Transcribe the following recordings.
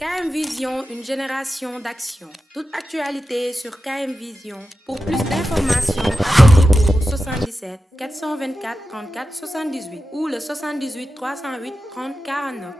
KM Vision, une génération d'action. Toute actualité sur KM Vision. Pour plus d'informations, appelez au 77 424 34 78 ou le 78 308 30 49.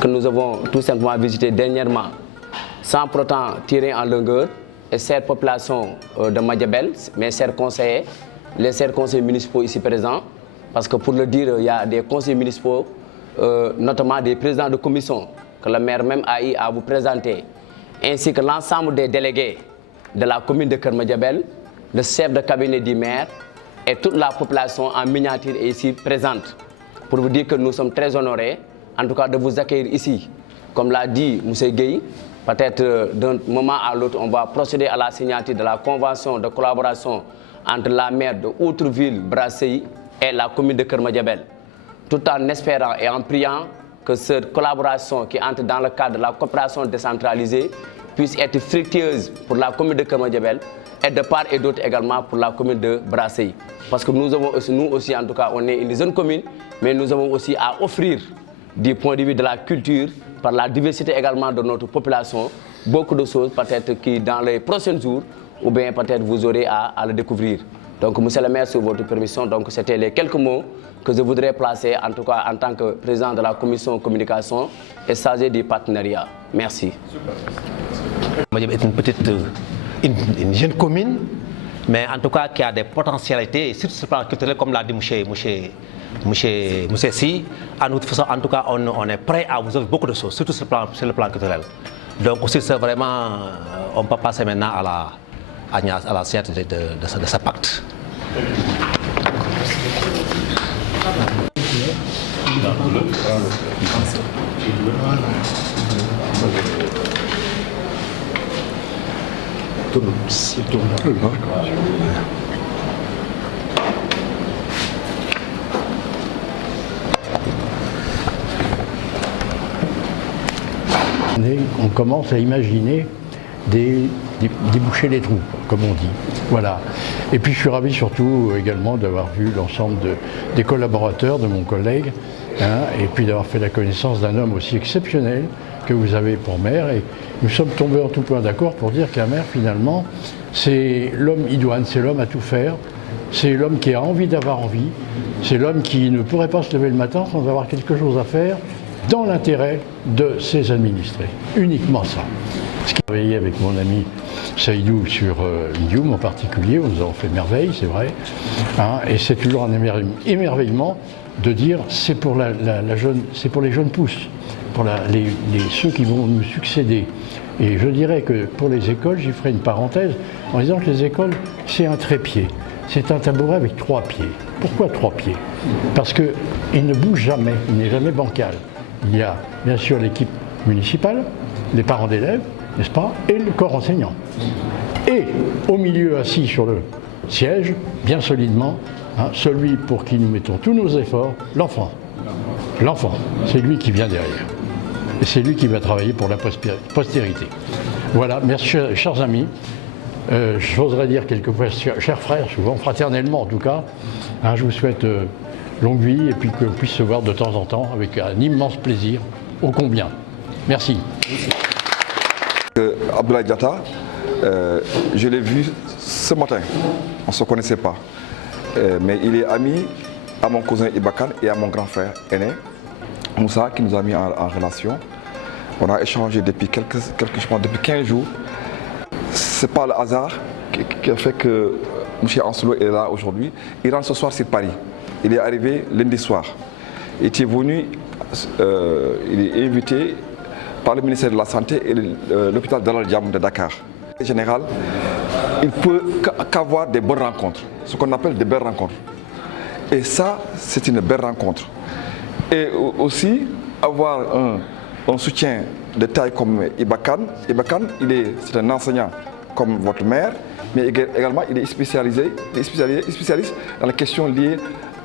Que nous avons tout simplement visité dernièrement, sans pourtant tirer en longueur, et cette population de Madiabel, mes chers conseillers, les chers conseillers municipaux ici présents, parce que pour le dire, il y a des conseillers municipaux, notamment des présidents de commission, que le maire même a eu à vous présenter, ainsi que l'ensemble des délégués de la commune de Kermadiabel, le chef de cabinet du maire et toute la population en miniature est ici présente, pour vous dire que nous sommes très honorés, en tout cas de vous accueillir ici. Comme l'a dit M. Gueye, peut-être d'un moment à l'autre, on va procéder à la signature de la convention de collaboration entre la maire de Outreville-Brasseilles et la commune de Kermadiabel, tout en espérant et en priant que cette collaboration qui entre dans le cadre de la coopération décentralisée puisse être fructueuse pour la commune de Kermadiabel et de part et d'autre également pour la commune de Brasseilles. Parce que nous aussi, en tout cas, on est une jeune commune, mais nous avons aussi à offrir du point de vue de la culture, par la diversité également de notre population, beaucoup de choses peut-être qui dans les prochains jours, ou bien peut-être vous aurez à le découvrir. Donc, monsieur le maire, sur votre permission, donc c'était les quelques mots que je voudrais placer, en tout cas en tant que président de la commission communication et chargé du partenariat. Merci. Madiabel est une petite, une jeune commune, mais en tout cas qui a des potentialités, surtout sur le plan culturel, comme l'a dit Monsieur Si. En tout cas, on est prêt à vous offrir beaucoup de choses, surtout sur le plan culturel. Donc aussi, c'est vraiment, on peut passer maintenant à la signature de ce pacte. On commence à imaginer déboucher les trous, comme on dit. Voilà. Et puis je suis ravi surtout également d'avoir vu l'ensemble des collaborateurs de mon collègue, et puis d'avoir fait la connaissance d'un homme aussi exceptionnel que vous avez pour maire. Et nous sommes tombés en tout point d'accord pour dire qu'un maire, finalement, c'est l'homme idoine, c'est l'homme à tout faire, c'est l'homme qui a envie d'avoir envie, c'est l'homme qui ne pourrait pas se lever le matin sans avoir quelque chose à faire dans l'intérêt de ses administrés. Uniquement ça. Ce qui a travaillé avec mon ami Saïdou sur Ndioum en particulier, où nous avons fait merveille, c'est vrai. Et c'est toujours un émerveillement de dire c'est pour c'est pour les jeunes pousses, pour ceux qui vont nous succéder. Et je dirais que pour les écoles, j'y ferai une parenthèse en disant que les écoles, c'est un trépied. C'est un tabouret avec 3 pieds. Pourquoi 3 pieds? Parce qu'il ne bouge jamais, il n'est jamais bancal. Il y a bien sûr l'équipe municipale, les parents d'élèves, n'est-ce pas, et le corps enseignant. Et au milieu, assis sur le siège, bien solidement, celui pour qui nous mettons tous nos efforts, l'enfant. L'enfant, c'est lui qui vient derrière. Et c'est lui qui va travailler pour la postérité. Voilà, merci chers amis. J'oserais dire quelquefois, chers frères, souvent fraternellement en tout cas, je vous souhaite longue vie et puis qu'on puisse se voir de temps en temps avec un immense plaisir, ô combien. Merci. Abdoulaye Diatta, je l'ai vu ce matin, on ne se connaissait pas, mais il est ami à mon cousin Ibakan et à mon grand frère aîné, Moussa, qui nous a mis en relation. On a échangé depuis depuis 15 jours. Ce n'est pas le hasard qui a fait que M. Anselo est là aujourd'hui. Il rentre ce soir sur Paris. Il est arrivé lundi soir. Il est venu, il est invité par le ministère de la Santé et l'hôpital Dalal Jamm de Dakar. En général, il ne peut qu'avoir des bonnes rencontres, ce qu'on appelle des belles rencontres. Et ça, c'est une belle rencontre. Et aussi, avoir un soutien de taille comme Ibakan. Ibakan, c'est un enseignant comme votre maire, mais également il est spécialisé dans les questions liées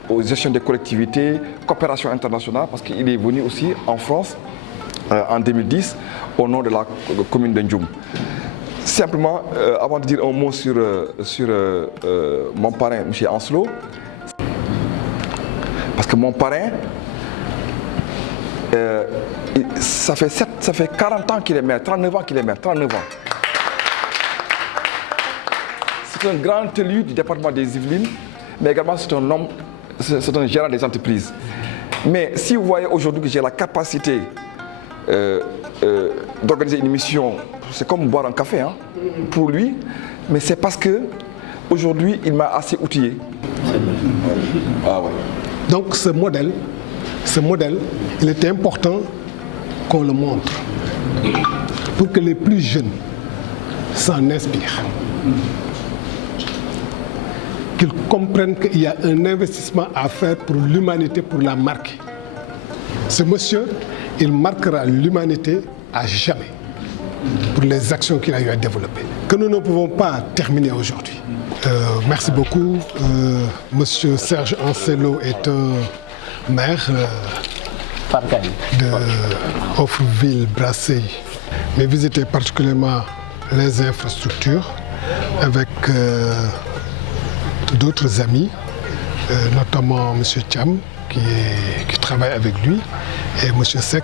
aux gestions des collectivités, coopération internationale, parce qu'il est venu aussi en France en 2010 au nom de la commune de Ndioum. Simplement, avant de dire un mot sur mon parrain, M. Ancelot, parce que mon parrain, ça fait 40 ans qu'il est maire, 39 ans qu'il est maire, 39 ans. C'est un grand élu du département des Yvelines, mais également c'est un homme, c'est un gérant des entreprises. Mais si vous voyez aujourd'hui que j'ai la capacité d'organiser une émission, c'est comme boire un café hein, pour lui, mais c'est parce que aujourd'hui il m'a assez outillé. Ah ouais. Donc ce modèle, il était important qu'on le montre pour que les plus jeunes s'en inspirent. Qu'ils comprennent qu'il y a un investissement à faire pour l'humanité, pour la marquer. Ce monsieur, il marquera l'humanité à jamais pour les actions qu'il a eu à développer, que nous ne pouvons pas terminer aujourd'hui. Merci beaucoup. Monsieur Serge Ancelot est un maire de Offreville-Brasseilles, mais visité particulièrement les infrastructures avec d'autres amis, notamment M. Thiam qui travaille avec lui et M. Seck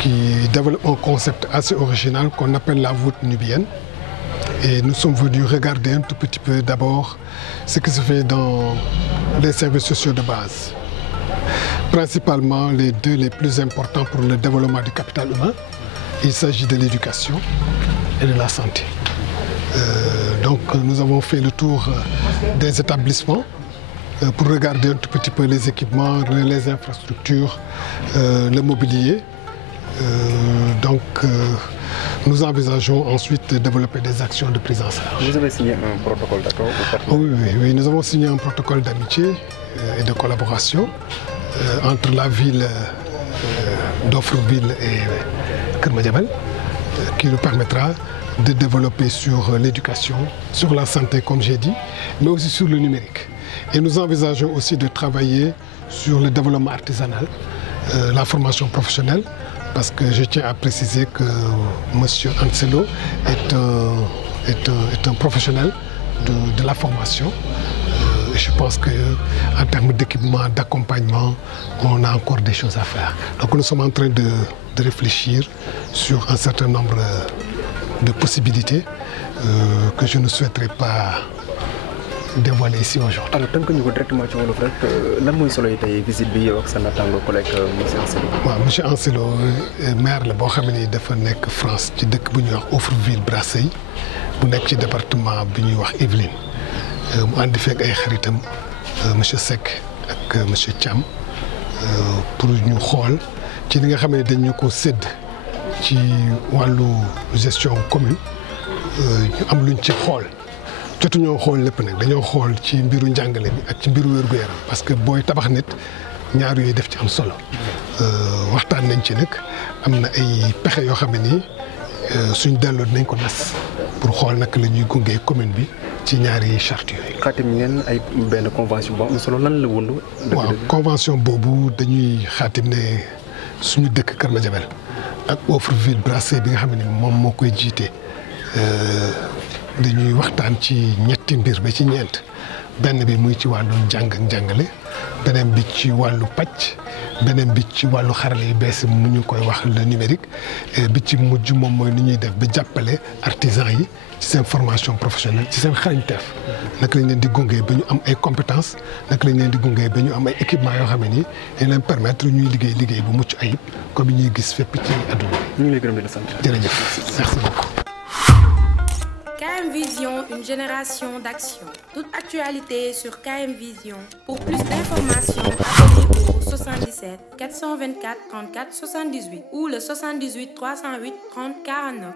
qui développe un concept assez original qu'on appelle la voûte nubienne. Et nous sommes venus regarder un tout petit peu d'abord ce qui se fait dans les services sociaux de base. Principalement les deux les plus importants pour le développement du capital humain. Il s'agit de l'éducation et de la santé. Donc nous avons fait le tour des établissements pour regarder un tout petit peu les équipements, les infrastructures, le mobilier. Nous envisageons ensuite de développer des actions de prise en charge. Vous avez signé un protocole d'accord? Oui, nous avons signé un protocole d'amitié et de collaboration entre la ville d'Offreville et Keur-Madiabel, qui nous permettra de développer sur l'éducation, sur la santé comme j'ai dit, mais aussi sur le numérique. Et nous envisageons aussi de travailler sur le développement artisanal, la formation professionnelle, parce que je tiens à préciser que M. Ancelot est un professionnel de la formation. Je pense qu'en termes d'équipement, d'accompagnement, on a encore des choses à faire. Donc nous sommes en train de réfléchir sur un certain nombre de possibilités que je ne souhaiterais pas dévoiler ici aujourd'hui. Alors tant que nous directement ci wolof rek lan mooy solo yi tey visite bi yow ak sa naataango collègue monsieur Ancelot. waaw monsieur Ancelot maire la boo xam ne dafa nekk France ci dëkk bu ñuy wax Offreville-Brasseilles bu nekk ci département bi ñuy wax Yvelines mu ànd fekk ay xaritam monsieur Seck ak monsieur Thiam pour ñu xool ci li nga xam ne dañ ñu ko sédd ci wàllu gestion commune ñu am luñ ci xool. jotuñoo xool lépp nag dañoo xool ci mbiru njàngale bi ak ci mbiru wér-gu-yaram parce que booy tabax nit ñaar yooyu def ci am solo waxtaan nañ ci nag am na ay pexe yoo xam ne nii suñ delloo dinañ ko nas pour xool naka la ñuy gungee commune bi ci ñaari charte yooyu. xaatim ngeen ay benn convention boo am solo lan la wundu. waaw convention boobu dañuy xaatim ne suñu dëkk Keur Madiabel ak Offreville-Brasseilles bi nga xam ne moom moo koy jiite. dañuy waxtaan ci ñetti mbir ba ci ñeent benn bi muy ci wàllu njàng ak njàngale beneen bi ci wàllu pàcc beneen bi ci wàllu xarale yu bees mu ñu koy wax le numérique bi ci mujj moom mooy ni ñuy def ba jàppale artisan yi ci seen formation professionnelle ci seen xarañteef naka lañ leen di gungee ba ñu am ay compétences naka lañ leen di gungee ba ñu am ay équipement yoo xam ne nii dañ leen permettre ñuy liggéey bu mucc ayib comme ñuy gis fépp ci àdduna bi. ñu ngi lay gërëm di la sant. jërëjëf merci beaucoup. KM Vision, une génération d'action. Toute actualité sur KM Vision. Pour plus d'informations, appelez au 77 424 34 78 ou le 78 308 30 49.